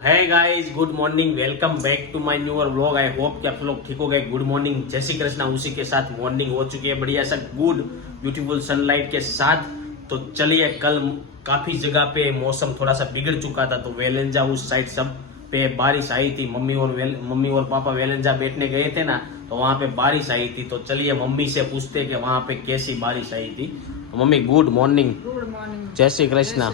है guys, good morning, welcome back to my newer vlog. I hope कि आप लोग ठीक हो गए। गुड मॉर्निंग, जय श्री कृष्णा। उसी के साथ मॉर्निंग हो चुकी है बढ़िया सा गुड ब्यूटीफुल सनलाइट के साथ। तो चलिए, कल काफी जगह पे मौसम थोड़ा सा बिगड़ चुका था, तो वेलेंजा उस साइड सब पे बारिश आई थी। मम्मी और पापा वेलेंजा बैठने गए थे ना, तो वहाँ पे बारिश आई थी। तो चलिए मम्मी से पूछते कि वहाँ पे कैसी बारिश आई थी। Mummy good morning. Good morning. जय श्री कृष्णा।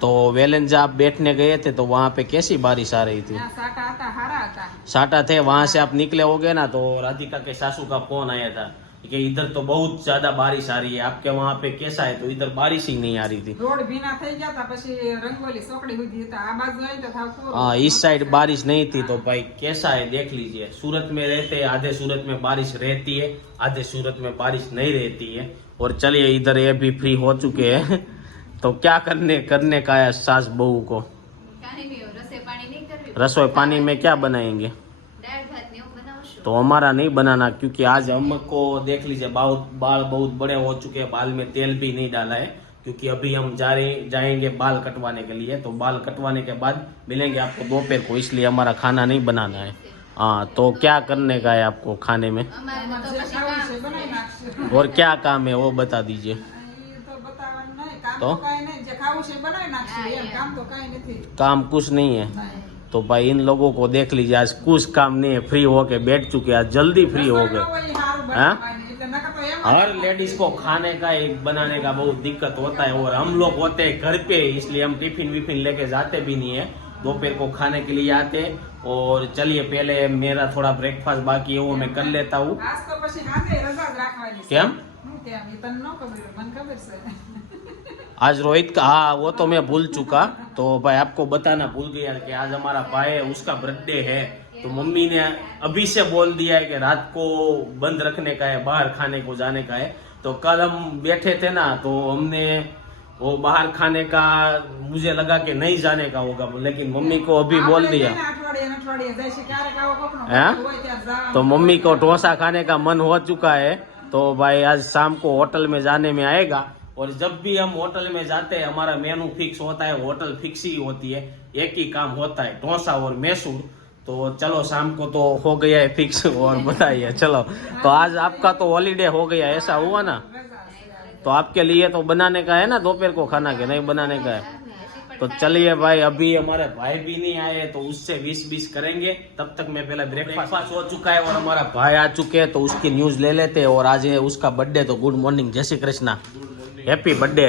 तो वेलेंजा आप बैठने गए थे, तो वहाँ पे कैसी बारिश आ रही थी? साटा आता, हरा आता। साटा थे, वहाँ से आप निकले होगे ना, तो राधिका के सासू का फोन आया था कि इधर तो बहुत ज्यादा बारिश आ रही है, आपके वहाँ पे कैसा है? तो इधर बारिश ही नहीं आ रही थी। रोड भीना થઈ ગયા હતા, પછી રંગોલી સોકડી हुई थी, तो आ बाजू आई तो था पूरो। हाँ, इस साइड बारिश नहीं थी। तो भाई कैसा है देख लीजिए। सूरत में रहते, आधे सूरत में बारिश रहती है, आधे सूरत में बारिश नहीं रहती है। और चलिए, इधर ये भी फ्री हो चुके हैं। तो क्या करने का है सास बहू को? रसोई पानी में क्या बनाएंगे? तो हमारा नहीं बनाना, क्योंकि आज हमको देख लीजिए बाल बहुत बड़े हो चुके हैं, बाल में तेल भी नहीं डाला है, क्योंकि अभी हम जाएंगे बाल कटवाने के लिए। तो बाल कटवाने के बाद मिलेंगे आपको दोपहर को, इसलिए हमारा खाना नहीं बनाना है। हाँ, तो क्या करने का है आपको खाने में? और क्या काम है वो बता दीजिए। तो काम कुछ नहीं है। तो भाई इन लोगों को देख लीजिए, आज कुछ काम नहीं है, फ्री होके बैठ चुके हैं, आज जल्दी फ्री हो गए। हर लेडीज को खाने का एक बनाने का बहुत दिक्कत होता है, और हम लोग होते हैं घर पे, इसलिए हम टिफिन विफिन लेके जाते भी नहीं है, दोपहर को खाने के लिए आते। और चलिए, पहले मेरा थोड़ा ब्रेकफास्ट बाकी है, वो मैं कर लेता हूँ। क्या आज रोहित का? हाँ, वो तो मैं भूल चुका। तो भाई आपको बताना भूल गया कि आज हमारा भाई है, उसका बर्थडे है। तो मम्मी ने अभी से बोल दिया है कि रात को बंद रखने का है, बाहर खाने को जाने का है। तो कल हम बैठे थे ना, तो हमने वो बाहर खाने का, मुझे लगा कि नहीं जाने का होगा, लेकिन मम्मी को अभी बोल दिया है। तो मम्मी को डोसा खाने का मन हो चुका है। तो भाई आज शाम को होटल में जाने में आएगा। और जब भी हम होटल में जाते हैं, हमारा मेनू फिक्स होता है, होटल फिक्स ही होती है, एक ही काम होता है, डोसा और मैसूर। तो चलो, शाम को तो हो गया है फिक्स। और बताइए, चलो, तो आज आपका तो हॉलीडे हो गया, ऐसा हुआ ना? तो आपके लिए तो बनाने का है ना दोपहर को खाना, के नहीं बनाने का है? तो चलिए भाई, अभी हमारे भाई भी नहीं आए, तो उससे 20-20 करेंगे। तब तक मैं पहले ब्रेकफास्ट हो चुका है और हमारा भाई आ चुके हैं, तो उसकी न्यूज ले लेते हैं। और आज है उसका बर्थडे, तो गुड मॉर्निंग, जय Shri Krishna, happy birthday.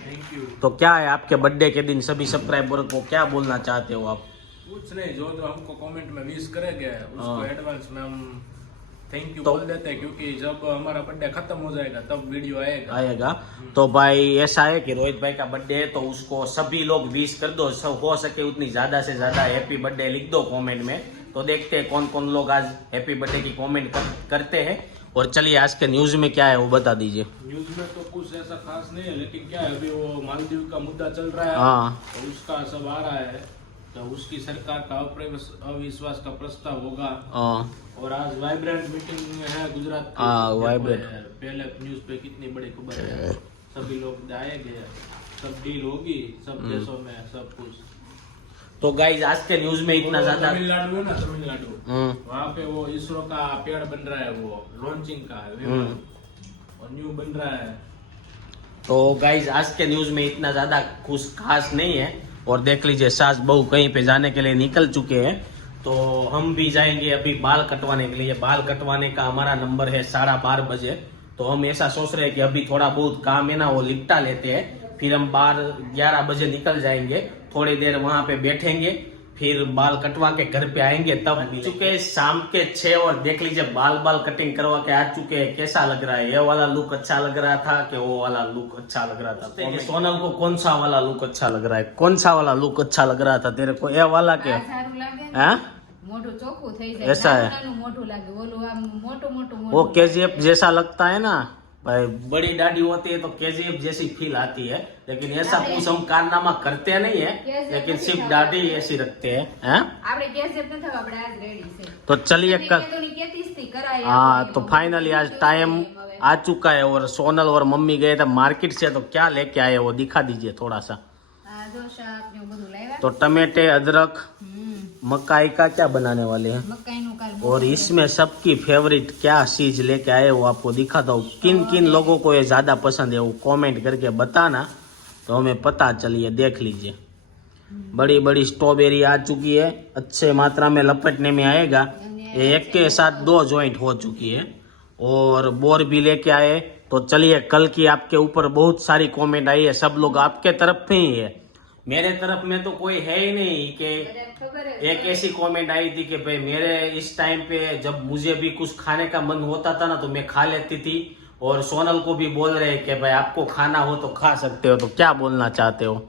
Thank you. तो क्या है आपके बर्थडे के दिन सभी सब्सक्राइबर को क्या बोलना चाहते हो आप? कुछ नहीं, जो हमको कमेंट में विश करेंगे उसको एडवांस में हम थैंक यू तो बोल देते हैं, क्योंकि जब हमारा बर्थडे खत्म हो जाएगा तब वीडियो आएगा। तो भाई ऐसा है कि रोहित भाई का बर्थडे है, तो उसको सभी लोग विश कर दो, सब हो सके उतनी ज्यादा से ज्यादा हैप्पी बर्थडे लिख दो कमेंट में। तो देखते हैं कौन कौन लोग आज हैप्पी बर्थडे की कमेंट करते हैं। और चलिए, आज के न्यूज में क्या है वो बता दीजिए। न्यूज में तो कुछ ऐसा खास नहीं है, लेकिन क्या है, अभी वो मालदीव का मुद्दा चल रहा है। हाँ, तो उसका सब आ रहा है, तो उसकी सरकार का अविश्वास का प्रस्ताव होगा। और आज वाइब्रेंट मीटिंग है गुजरात की। वाइब्रेंट पहले न्यूज पे कितनी बड़ी खबर है, सभी लोग जाएंगे, सब डील होगी, सब देशों में सब कुछ। तो गाइज, आज के न्यूज में इतना ज्यादा, तमिलनाडु है ना, तमिलनाडु वहाँ पे वो इसरो का पेड़ बन रहा है, वो लॉन्चिंग का है, और न्यू बन रहा है। तो गाइज, आज के न्यूज में इतना ज्यादा कुछ खास नहीं है। और देख लीजिए, सास बहू कहीं पे जाने के लिए निकल चुके हैं, तो हम भी जाएंगे अभी बाल कटवाने के लिए। बाल कटवाने का हमारा नंबर है 12:30 बजे। तो हम ऐसा सोच रहे हैं कि अभी थोड़ा बहुत काम है ना, वो निपटा लेते हैं, फिर हम 11 बजे निकल जाएंगे, थोड़ी देर वहां पे बैठेंगे, फिर बाल कटवा के घर पे आएंगे। तब चुके शाम के 6 और देख लीजिए बाल कटिंग करवा के आ चुके हैं। कैसा लग रहा है? ये वाला लुक अच्छा लग रहा था कि वो वाला लुक अच्छा लग रहा था? तो सोनल को कौन सा वाला लुक अच्छा लग रहा है? कौन सा वाला लुक अच्छा लग रहा था तेरे को? ये वाला क्या? ऐसा है, वो KGF जैसा लगता है ना भाई। बड़ी दाढ़ी होती है तो KGF जैसी फील आती है, लेकिन ऐसा कुछ हम कारनामा करते नहीं है, लेकिन सिर्फ दाढ़ी ऐसी रखते हैं। तो चलिए हाँ, तो फाइनली आज टाइम आ चुका है, और सोनल और मम्मी गए थे मार्केट से। तो क्या लेके आए वो दिखा दीजिए थोड़ा सा। तो टमाटे, अदरक, मकाई का क्या बनाने वाले हैं, મકાઈનું કાલ और इसमें सबकी फेवरेट क्या चीज लेके आए वो आपको दिखाता हूँ। किन किन लोगों को ये ज्यादा पसंद है वो कमेंट करके बताना, तो हमें पता चलिए। देख लीजिए, बड़ी बड़ी स्ट्रॉबेरी आ चुकी है, अच्छे मात्रा में लपेटने में आएगा। ये एक के साथ 2 जॉइंट हो चुकी है। और बोर भी लेके आए। तो चलिए, कल की आपके ऊपर बहुत सारी कमेंट आई है, सब लोग आपके तरफ पे ही है, मेरे तरफ में तो कोई है ही नहीं। कि एक ऐसी कमेंट आई थी कि भाई मेरे इस टाइम पे जब मुझे भी कुछ खाने का मन होता था ना तो मैं खा लेती थी, और सोनल को भी बोल रहे हैं कि भाई आपको खाना हो तो खा सकते हो। तो क्या बोलना चाहते हो?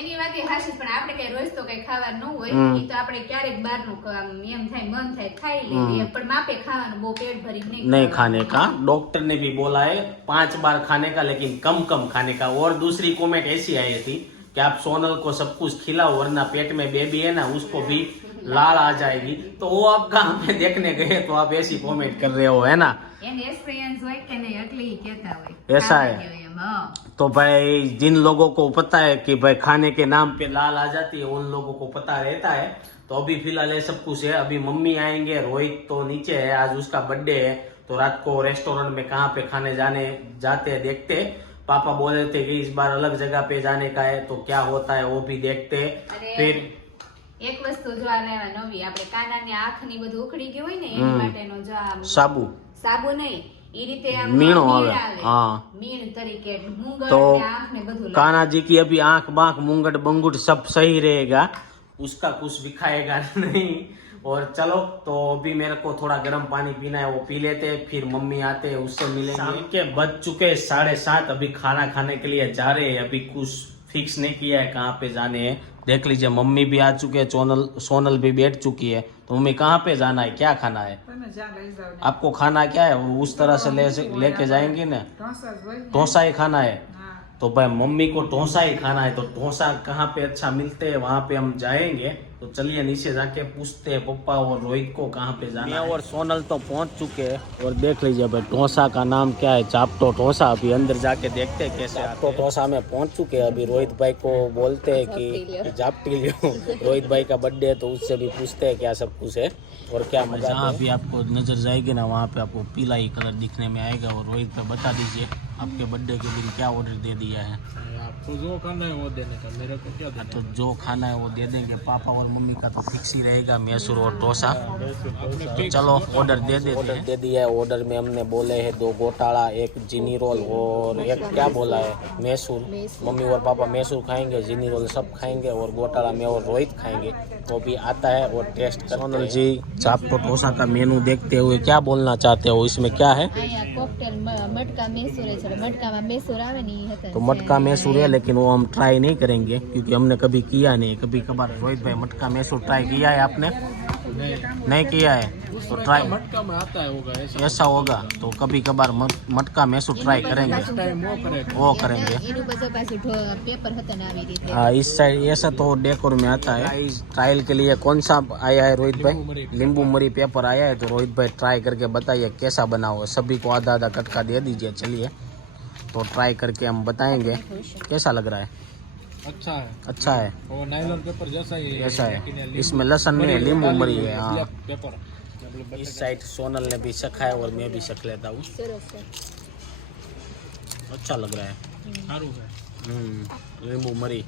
એની વાત એ હાચી, પણ આપણે કઈ રોજ તો કઈ ખાવા ન હોય, ઈ તો આપણે ક્યારેક બહારનું એમ થાય મન થાય ખાઈ લઈએ, પણ માપે ખાવાનું, બહુ પેટ ભરી नहीं खाने का। डॉक्टर ने भी बोला है 5 बार खाने का, लेकिन कम कम खाने का। और दूसरी कमेंट ऐसी आई थी कि आप सोनल को सब कुछ खिलाओ, वरना पेट में बेबी है ना उसको भी लाल आ जाएगी। तो वो आप कहाँ पे देखने गए तो आप ऐसी कमेंट कर रहे हो, है ना? એને એક્સપિરિયન્સ હોય કે નહીં એટલે ઈ કહેતા હોય, ऐसा है। ખાવા જેવું એમ, હા। तो भाई जिन लोगों को पता है कि भाई खाने के नाम पे लाल आ जाती है, उन लोगों को पता रहता है। तो अभी फिलहाल ये सब कुछ है। अभी मम्मी आएंगे, रोहित तो नीचे है, आज उसका बर्थडे है, तो रात को रेस्टोरेंट में कहाँ पे खाने जाते हैं देखते। पापा बोल रहे थे कि इस बार अलग जगह पे जाने का है, तो क्या होता है वो भी देखते। अरे, फिर એક વસ્તુ જો આ લેવા નવી, આપણે કાનાની આંખની બધું ઉખડી ગયું હોય ને એની માટેનો જો આ साबू સાબુ નહીં, ઈ રીતે આમ મીણો મીણ આવે, આવે, હા। મીણ તરીકે મૂંગળ तो ને આંખ ને બધું લાગે। कान्हा जी की अभी आंख बांख मुंगट बंगुट सब सही रहेगा, उसका कुछ दिखाएगा नहीं। और चलो, तो अभी मेरे को थोड़ा गर्म पानी पीना है, वो पी लेते हैं, फिर मम्मी आते हैं उससे मिलेंगे। शाम के बज चुके 7:30, अभी खाना खाने के लिए जा रहे हैं। अभी कुछ फिक्स नहीं किया है कहाँ पे जाने हैं। देख लीजिए, मम्मी भी आ चुके हैं, सोनल भी बैठ चुकी है। तो मम्मी कहाँ पे जाना है, क्या खाना है? તમે જ્યાં લઈ જાઓ ને। आपको खाना क्या है वो उस तरह से लेके जाएंगे ना। ઢોસા જ હોય ને। डोसा ही खाना है, હા, तो भाई मम्मी को डोसा ही खाना है। तो डोसा कहाँ पे अच्छा मिलते हैं वहाँ पे हम जाएंगे। तो चलिए नीचे जाके पूछते हैं पप्पा और रोहित को कहाँ पे जाना है। और सोनल तो पहुँच चुके हैं। और देख लीजिए भाई, डोसा का नाम क्या है, चापटो डोसा। अभी अंदर जाके देखते हैं कैसे। चापटो डोसा में पहुँच चुके हैं। अभी रोहित भाई को बोलते हैं कि जापटी लो। रोहित भाई का बर्थडे है, तो उससे भी पूछते हैं क्या सब कुछ है और क्या मजा। जहाँ भी आपको नजर जाएगी ना, वहाँ पे आपको पीला ही कलर दिखने में आएगा। और रोहित भाई बता दीजिए, आपके बर्थडे के दिन क्या ऑर्डर दे दिया है? आपको जो खाना है वो देने का, मेरे को क्या देना तो जो खाना है वो दे देंगे। पापा और मम्मी का तो फिक्स ही रहेगा, मैसूर और डोसा। तो चलो ऑर्डर दे देते हैं। ऑर्डर दे दिया है। ऑर्डर में हमने बोले हैं 2 गोटाला, 1 जीनी रोल और 1 क्या बोला है, मैसूर। मम्मी और पापा मैसूर खाएंगे, जीनी रोल सब खाएंगे, और गोटाला में और रोहित खाएंगे। तो भी आता है और टेस्ट करते हैं। सोनल जी, चापटो डोसा का मेनू देखते हुए क्या बोलना चाहते हो, इसमें क्या है? અહીંયા કોકટેલ મટકા મેસૂર છે, મટકામાં મેસૂર આવે ને ઈ હતા। तो मटका मैसूर है, लेकिन वो हम ट्राई नहीं करेंगे क्योंकि हमने कभी किया नहीं। कभी कभार रोहित भाई मटका मैसूर ट्राई किया है आपने? नहीं किया है, तो ट्राई मटका में आता है होगा ऐसा ऐसा होगा। तो कभी कभार मटका मैसूर ट्राई करेंगे, टाइम वो करेगा। वो करेंगे। એનું પાછું પેપર હતા ને આવી રીતે। हाँ, इस साइड ऐसा तो डेकोर में आता है। इस ट्रायल के लिए कौन सा आया है रोहित भाई? नींबू मरी पेपर आया है। तो रोहित भाई ट्राई करके बताइए कैसा बना हुआ। सभी को आधा आधा कटका दे दीजिए। चलिए, तो ट्राई करके हम बताएंगे कैसा लग रहा है। अच्छा है, अच्छा है, वो नायलॉन पेपर जैसा ही है। ऐसा है। इसमें लहसुन नहीं है, नींबू मरी है। हाँ, ब्लैक पेपर। इस साइड सोनल ने भी चखा है और मैं भी चख लेता हूँ। अच्छा लग रहा है। सारू है। नींबू मरी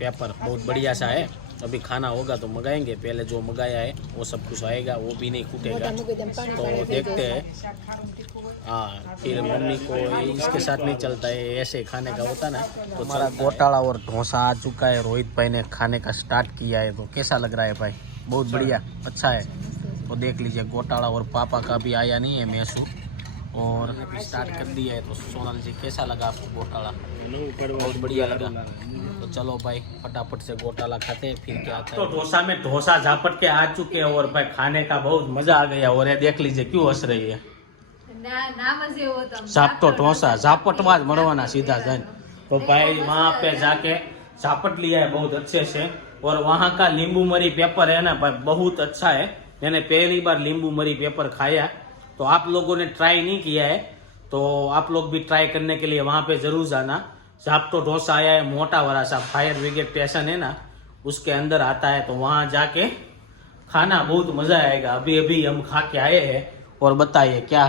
पेपर बहुत बढ़िया सा है। अभी खाना होगा तो मंगाएंगे। पहले जो मंगाया है वो सब कुछ आएगा, वो भी नहीं कूटेगा। तो देखते हैं। हाँ, फिर मम्मी को इसके साथ नहीं चलता है, ऐसे खाने का होता ना। तो हमारा गोटाला और डोसा आ चुका है। रोहित भाई ने खाने का स्टार्ट किया है। तो कैसा लग रहा है भाई? बहुत बढ़िया, अच्छा है। तो देख लीजिए, गोटाला और पापा का भी आया नहीं है मैसूर, और अभी स्टार्ट कर दिया है। तो सोनल जी, कैसा लगा आपको गोटाला? बहुत बढ़िया लगा। तो चलो भाई, फटाफट से गोटाला खाते हैं, फिर क्या आता है। तो डोसा में डोसा झापट के आ चुके हैं और भाई खाने का बहुत मजा आ गया। और ये देख लीजिए, क्यों हंस रही है? નામ જ એવો હતો, झापटो डोसा, झापटवा ज मरवाना सीधा जाए। तो भाई वहाँ पे जाके झापट लिया है बहुत अच्छे से। और वहाँ का नींबू मरी पेपर है ना भाई, बहुत अच्छा है। मैंने पहली बार नींबू मरी पेपर खाया। तो आप लोगों ने ट्राई नहीं किया है तो आप लोग भी ट्राई करने के लिए वहाँ पे जरूर जाना। झापटो डोसा आया है, मोटा वाला सा फायर ब्रिगेड स्टेशन है ना, उसके अंदर आता है। तो वहाँ जाके खाना बहुत मजा आएगा। अभी अभी हम खा के आए हैं और बताइए क्या।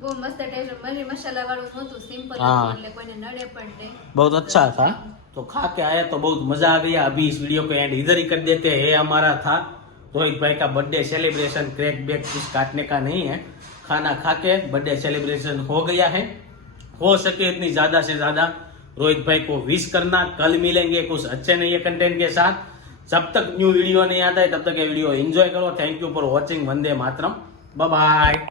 બહુ મસ્ત ટેસ્ટ, મરી મસાલા વાળું નહોતું, સિમ્પલ हाँ। હતું એટલે કોઈને નડે પણ નહીં. बहुत अच्छा था, तो खा के आया तो बहुत मजा आ गया। अभी इस वीडियो को एंड इधर ही कर देते हैं। हमारा था रोहित भाई का बर्थडे सेलिब्रेशन, क्रैक बैक कुछ काटने का नहीं है। खाना खा के बर्थडे सेलिब्रेशन हो गया है। हो सके इतनी ज्यादा से ज्यादा रोहित भाई को विश करना। कल मिलेंगे कुछ अच्छे नए कंटेंट के साथ। जब तक न्यू वीडियो नहीं आता है तब तक ये वीडियो एंजॉय करो। Thank you for watching. वंदे मातरम, बाय बाय।